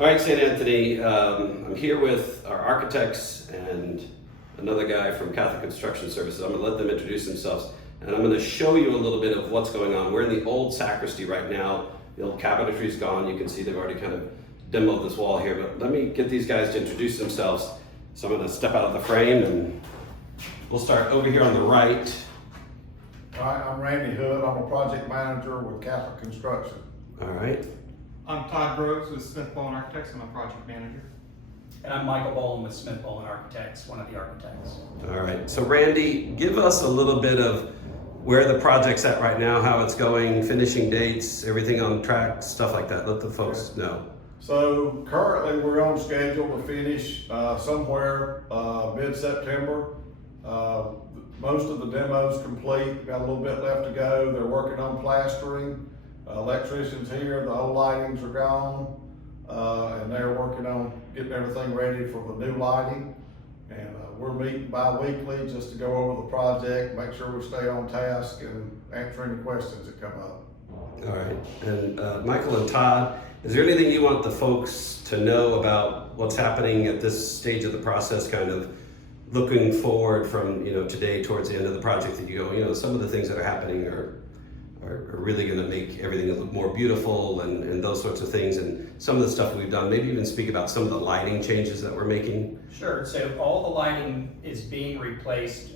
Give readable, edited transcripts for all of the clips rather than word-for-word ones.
All right, St. Anthony, I'm here with our architects and another guy from Catholic Construction Services. I'm going to let them introduce themselves, and I'm going to show you a little bit of what's going on. We're in the old sacristy right now. The old cabinetry is gone. You can see they've already kind of demoed this wall here, but let me get these guys to introduce themselves. So I'm going to step out of the frame, and we'll start over here on the right. Hi, I'm Randy Hood. I'm a project manager with Catholic Construction. All right. I'm Todd Groves with Smith Boland Architects. I'm a project manager. And I'm Michael Boland with Smith Boland Architects, one of the architects. All right. So Randy, give us a little bit of where the project's at right now, how it's going, finishing dates, everything on track, stuff like that. Let the folks know. So currently we're on schedule to finish somewhere mid-September. Most of the demo's complete. Got a little bit left to go. They're working on plastering. Electricians here, the old lightings are gone, and they're working on getting everything ready for the new lighting. And we're meeting bi-weekly just to go over the project, make sure we stay on task and answer any questions that come up. All right. And Michael and Todd, is there anything you want the folks to know about what's happening at this stage of the process, kind of looking forward from, today towards the end of the project, that you go, some of the things that are happening are really going to make everything look more beautiful and those sorts of things, and some of the stuff we've done. Maybe even speak about some of the lighting changes that we're making. Sure, so all the lighting is being replaced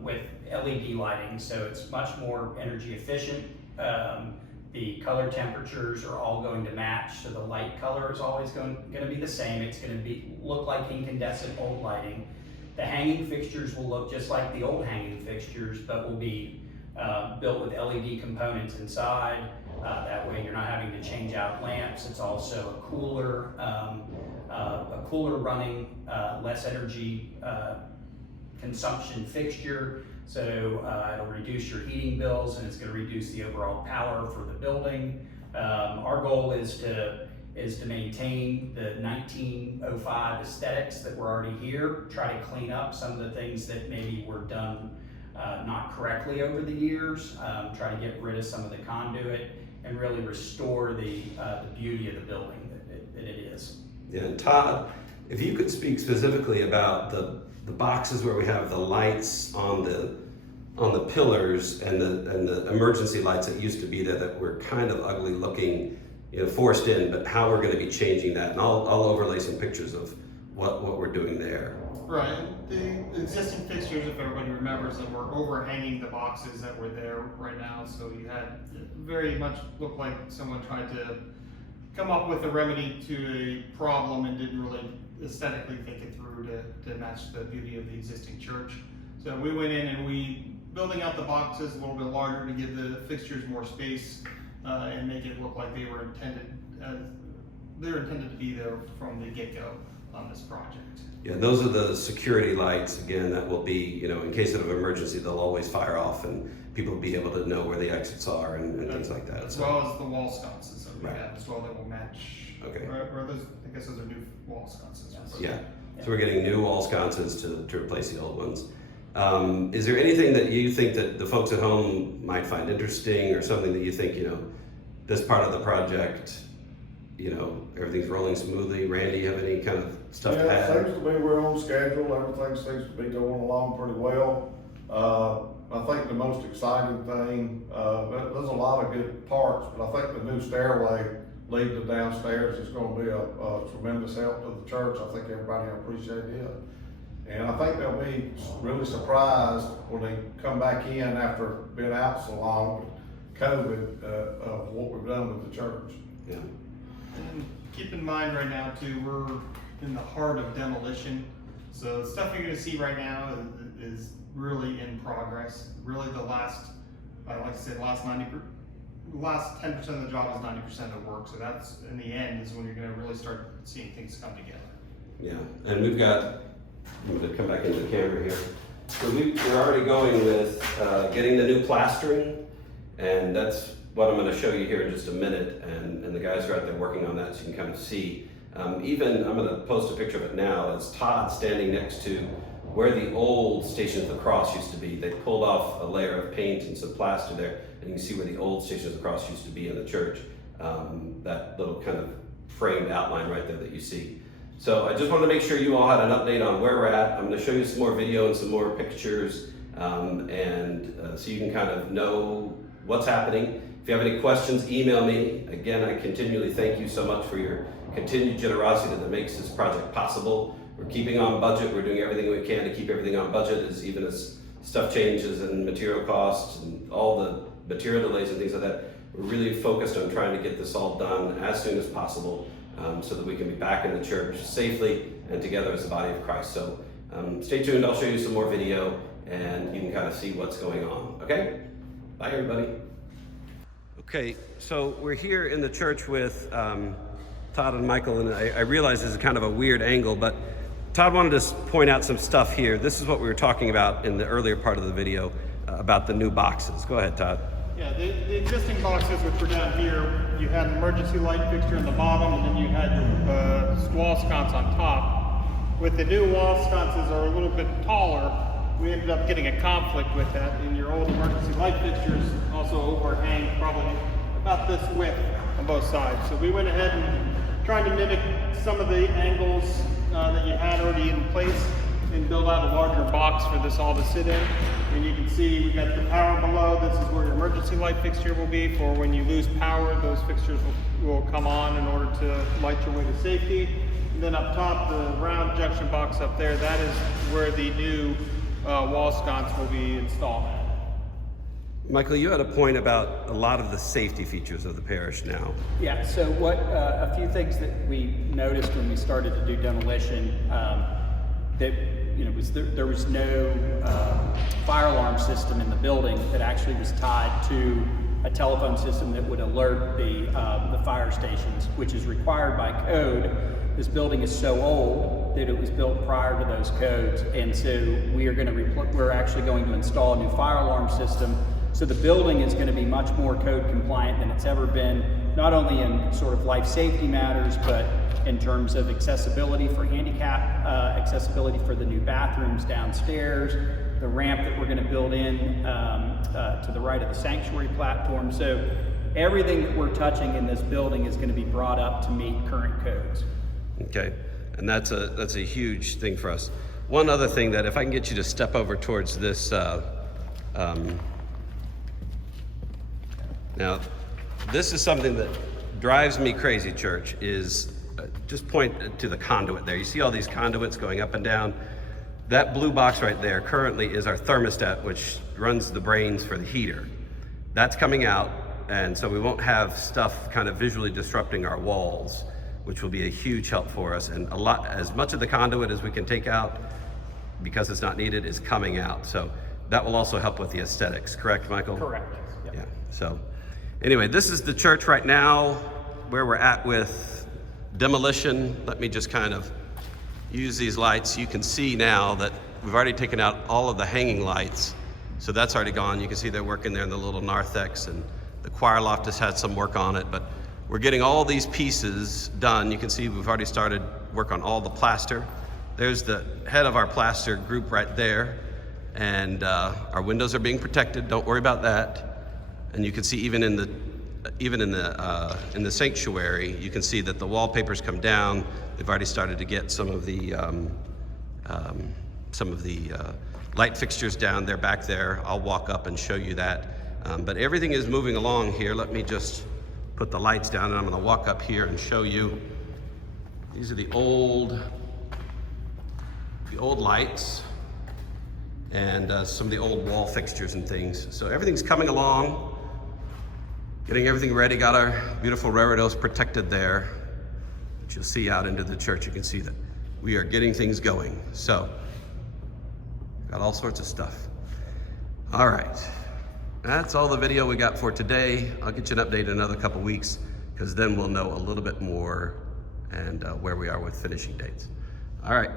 with LED lighting, so it's much more energy efficient. The color temperatures are all going to match, so the light color is always going to be the same. It's going to look like incandescent old lighting. The hanging fixtures will look just like the old hanging fixtures, but will be built with LED components inside. That way you're not having to change out lamps. It's also a cooler running, less energy consumption fixture. So it'll reduce your heating bills, and it's going to reduce the overall power for the building. Our goal is to maintain the 1905 aesthetics that were already here, try to clean up some of the things that maybe were done not correctly over the years, try to get rid of some of the conduit and really restore the beauty of the building that it is. Yeah, and Todd, if you could speak specifically about the boxes where we have the lights on the pillars and the emergency lights that used to be there that were kind of ugly looking, forced in, but how we're going to be changing that, and I'll overlay some pictures of what we're doing there. Right. The existing fixtures, if everybody remembers, that were overhanging the boxes that were there right now. So you had very much looked like someone tried to come up with a remedy to a problem and didn't really aesthetically think it through to match the beauty of the existing church. So we went in and we building out the boxes a little bit larger to give the fixtures more space and make it look like they were intended to be there from the get-go on this project. Yeah, those are the security lights, again, that will be, in case of an emergency, they'll always fire off and people will be able to know where the exits are and things like that. As well as the wall sconces that we Right. have as well that will match. Okay. Or those, I guess those are new wall sconces. Yeah, so we're getting new wall sconces to replace the old ones. Is there anything that you think that the folks at home might find interesting, or something that you think, this part of the project, everything's rolling smoothly? Randy, you have any kind of stuff to Yeah, add? it seems to be we're on schedule. Everything seems to be going along pretty well. I think the most exciting thing, there's a lot of good parts, but I think the new stairway leading to downstairs is going to be a tremendous help to the church. I think everybody will appreciate it. And I think they'll be really surprised when they come back in after being out so long with COVID of what we've done with the church. Yeah. And keep in mind right now too, we're in the heart of demolition. So the stuff you're gonna see right now is really in progress. Really the last, like I said, last 10% of the job is 90% of the work. So that's, in the end, is when you're gonna really start seeing things come together. Yeah, and we've got, I'm going to come back into the camera here. So we're already going with getting the new plastering, and that's what I'm going to show you here in just a minute. And the guys are out there working on that, so you can kind of see. Even, I'm going to post a picture of it now. It's Todd standing next to where the old Station of the Cross used to be. They pulled off a layer of paint and some plaster there, and you can see where the old Station of the Cross used to be in the church. That little kind of framed outline right there that you see. So I just wanted to make sure you all had an update on where we're at. I'm going to show you some more video and some more pictures, so you can kind of know what's happening. If you have any questions, email me. Again, I continually thank you so much for your continued generosity that makes this project possible. We're keeping on budget. We're doing everything we can to keep everything on budget, even as stuff changes and material costs and all the material delays and things like that. We're really focused on trying to get this all done as soon as possible, so that we can be back in the church safely and together as the body of Christ. So stay tuned. I'll show you some more video and you can kind of see what's going on. Okay? Bye, everybody. Okay, so we're here in the church with Todd and Michael, and I realize this is kind of a weird angle, but Todd wanted to point out some stuff here. This is what we were talking about in the earlier part of the video about the new boxes. Go ahead, Todd. Yeah, the existing boxes, which were down here, you had an emergency light fixture in the bottom, and then you had your wall sconce on top. With the new wall sconces are a little bit taller, we ended up getting a conflict with that, and your old emergency light fixtures also overhang probably about this width on both sides. So we went ahead and tried to mimic some of the angles that you had already in place and build out a larger box for this all to sit in. And you can see we got the power below. This is where your emergency light fixture will be for when you lose power. Those fixtures will come on in order to light your way to safety. And then up top, the round junction box up there, that is where the new wall sconce will be installed at. Michael, you had a point about a lot of the safety features of the parish now. Yeah, so what a few things that we noticed when we started to do demolition, that was there was no fire alarm system in the building that actually was tied to a telephone system that would alert the fire stations, which is required by code. This building is so old that it was built prior to those codes, and so we're actually going to install a new fire alarm system. So the building is going to be much more code compliant than it's ever been, not only in sort of life safety matters, but in terms of accessibility for handicap, accessibility for the new bathrooms downstairs, the ramp that we're going to build in to the right of the sanctuary platform. So everything that we're touching in this building is going to be brought up to meet current codes. Okay, and that's a huge thing for us. One other thing that if I can get you to step over towards this, now, this is something that drives me crazy, church, is just point to the conduit there. You see all these conduits going up and down. That blue box right there currently is our thermostat, which runs the brains for the heater. That's coming out, and so we won't have stuff kind of visually disrupting our walls, which will be a huge help for us. And as much of the conduit as we can take out, because it's not needed, is coming out. So that will also help with the aesthetics, correct, Michael? Correct. Yep. Yeah, so anyway, this is the church right now, where we're at with demolition. Let me just kind of use these lights. You can see now that we've already taken out all of the hanging lights. So that's already gone. You can see they're working there in the little narthex, and the choir loft has had some work on it, but we're getting all these pieces done. You can see we've already started work on all the plaster. There's the head of our plaster group right there, and our windows are being protected. Don't worry about that. And you can see even in the sanctuary, you can see that the wallpaper's come down. They've already started to get some of the light fixtures down. They're back there. I'll walk up and show you that. But everything is moving along here. Let me just put the lights down, and I'm going to walk up here and show you. These are the old lights and some of the old wall fixtures and things. So everything's coming along. Getting everything ready, got our beautiful reredos protected there. But you'll see out into the church, you can see that we are getting things going. So, got all sorts of stuff. All right, that's all the video we got for today. I'll get you an update in another couple weeks, because then we'll know a little bit more and where we are with finishing dates. All right.